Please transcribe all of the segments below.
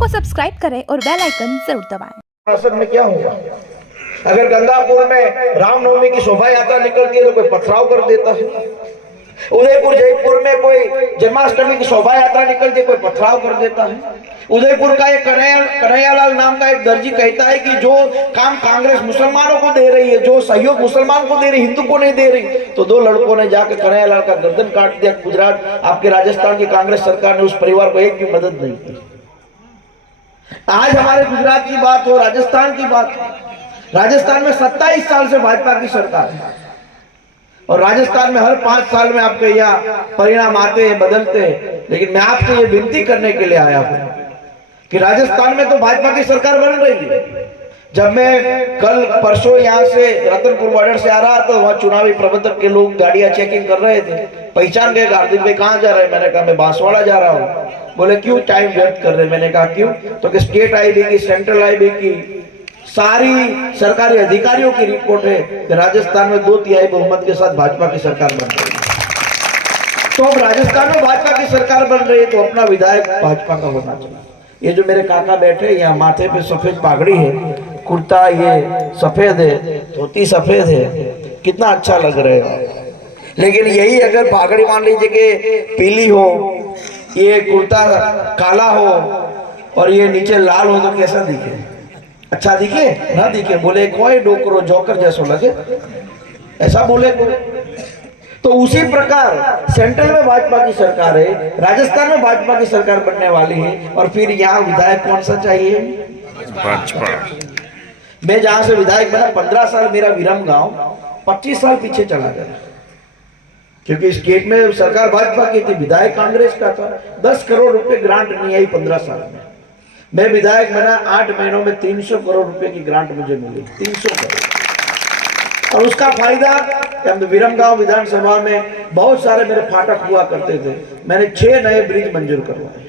को सब्सक्राइब करें और बेल आइकन जरूर दबाएं। असल में क्या होगा अगर गंगापुर में रामनवमी की शोभा यात्रा निकलती है तो कोई पथराव कर देता है। उदयपुर जयपुर में कोई जन्माष्टमी की शोभा यात्रा निकलती है, कोई पथराव कर देता है। उदयपुर का एक कन्हैयालाल नाम का एक दर्जी कहता है कि जो काम कांग्रेस मुसलमानों को दे रही है, जो सहयोग मुसलमान को दे रही, हिंदू को नहीं दे रही। तो दो लड़कों ने जाकर कन्हैयालाल का गर्दन काट दिया। गुजरात आपके राजस्थान की कांग्रेस सरकार ने उस परिवार को एक भी मदद नहीं की। आज हमारे गुजरात की बात हो, राजस्थान की बात हो, राजस्थान में 27 साल से भाजपा की सरकार है और राजस्थान में हर 5 साल में आपके यहाँ परिणाम आते हैं, बदलते हैं। लेकिन मैं आपसे ये विनती करने के लिए आया हूं कि राजस्थान में तो भाजपा की सरकार बन रही है। जब मैं कल परसों यहाँ से रतनपुर बॉर्डर से आ रहा था, वहाँ चुनावी प्रबंधक के लोग गाड़ियां चेकिंग कर रहे थे। पहचान गए, हार्दिक भाई कहाँ जा रहे हैं? मैंने कहा मैं बांसवाड़ा जा रहा हूँ। बोले क्यों, टाइम व्यर्थ कर रहे? मैंने कहा क्यों? तो कि स्टेट आईबी की, सेंट्रल आईबी की, सारी सरकारी अधिकारियों की रिपोर्ट है कि राजस्थान में 2/3 बहुमत के साथ भाजपा की सरकार बन रही है। तो अब राजस्थान में भाजपा की सरकार बन रही है तो अपना विधायक भाजपा का होना चाहिए। ये जो मेरे काका बैठे यहाँ, माथे पे सफेद पागड़ी है, कुर्ता ये सफेद है, धोती सफेद है, कितना अच्छा लग रहा है। लेकिन यही अगर पागड़ी मान लीजिए कि पीली हो, ये कुर्ता काला हो और ये नीचे लाल हो तो कैसा दिखे? अच्छा दिखे ना दिखे? बोले कोई डोकरो जोकर जैसा लगे, ऐसा बोले। तो उसी प्रकार सेंट्रल में भाजपा की सरकार है, राजस्थान में भाजपा की सरकार बनने वाली है और फिर यहाँ विधायक कौन सा चाहिए? भाजपा। मैं जहां से विधायक बना 15 साल मेरा विरम गांव, 25 साल पीछे चला गया क्योंकि स्टेट में सरकार भाजपा की थी, विधायक कांग्रेस का था। 10 करोड़ रुपए ग्रांट नहीं आई 15 साल में। मैं विधायक बना 8 महीनों में 300 करोड़ रुपए की ग्रांट मुझे मिली, 300 करोड़। और उसका फायदा विरमगांव विधानसभा में बहुत सारे मेरे फाटक हुआ करते थे, मैंने 6 नए ब्रिज मंजूर करवाए,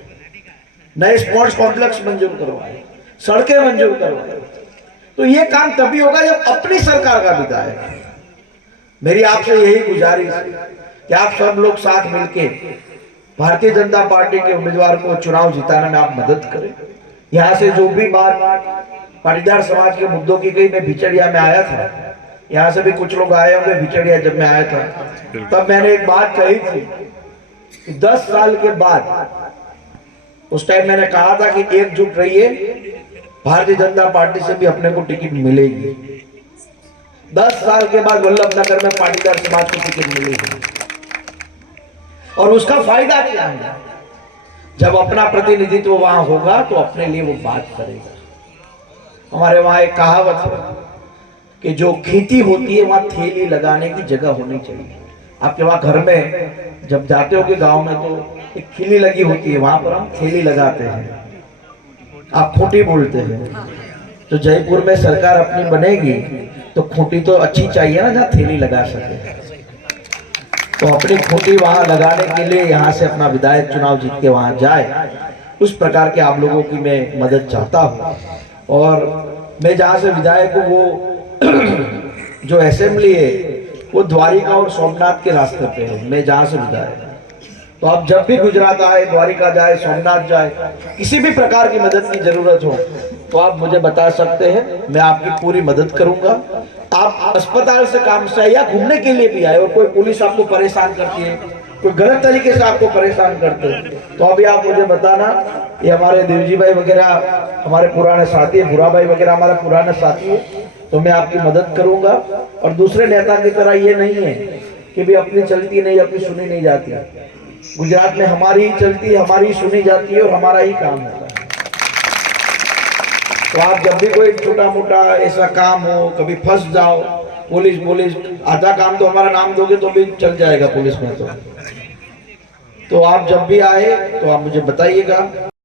नए स्पोर्ट्स कॉम्प्लेक्स मंजूर करवाए, सड़कें मंजूर करवाए। तो ये काम तभी होगा जब अपनी सरकार का विधायक है। मेरी आपसे यही गुजारिश है कि आप सब लोग साथ मिलके भारतीय जनता पार्टी के उम्मीदवार को चुनाव जिताने में आप मदद करें। यहाँ से जो भी बात पाटीदार समाज के मुद्दों की गई, मैं भिचड़िया में आया था, यहाँ से भी कुछ लोग आए होंगे भिचड़िया। जब मैं आया था तब मैंने एक बात कही थी कि 10 साल के बाद, उस टाइम मैंने कहा था कि एकजुट रहिए, भारतीय जनता पार्टी से भी अपने को टिकट मिलेगी। 10 साल के बाद वल्लभनगर में पाटीदार समाज को टिकट मिलेगी और उसका फायदा क्या है? जब अपना प्रतिनिधित्व वहां होगा तो अपने लिए वो बात करेगा। हमारे वहां एक कहावत है कि जो खेती होती है वहां थैली लगाने की जगह होनी चाहिए। आपके वहां घर में जब जाते हो कि गांव में तो एक खिली लगी होती है, वहां पर हम थैली लगाते हैं, आप खूंटी बोलते हैं। तो जयपुर में सरकार अपनी बनेगी तो खूंटी तो अच्छी चाहिए ना, जहाँ थैली लगा सके। तो अपनी खूंटी वहां लगाने के लिए यहाँ से अपना विधायक चुनाव जीत के वहां जाए, उस प्रकार के आप लोगों की मैं मदद चाहता हूँ। और मैं जहाँ से विधायक हूँ वो जो असेंबली है वो द्वारिका और सोमनाथ के रास्ते पे है, मैं जहाँ से विधायक। तो आप जब भी गुजरात आए, द्वारिका जाए, सोमनाथ जाए, किसी भी प्रकार की मदद की जरूरत हो तो आप मुझे बता सकते हैं, मैं आपकी पूरी मदद करूंगा। आप अस्पताल से काम से या घूमने के लिए भी आए और कोई पुलिस आपको परेशान करती है, कोई गलत तरीके से आपको परेशान करते हैं, तो अभी आप मुझे बताना। ये हमारे देवजी भाई वगैरह हमारे पुराने साथी है, भूरा भाई वगैरह हमारे पुराने साथी है, तो मैं आपकी मदद करूंगा। और दूसरे नेता की तरह ये नहीं है कि भी अपनी चलती नहीं, अपनी सुनी नहीं जाती। गुजरात में हमारी ही चलती है, हमारी ही सुनी जाती है और हमारा ही काम होता है। तो आप जब भी कोई छोटा मोटा ऐसा काम हो, कभी फंस जाओ, पुलिस आधा काम तो हमारा नाम दोगे तो भी चल जाएगा पुलिस में। तो आप जब भी आए तो आप मुझे बताइएगा।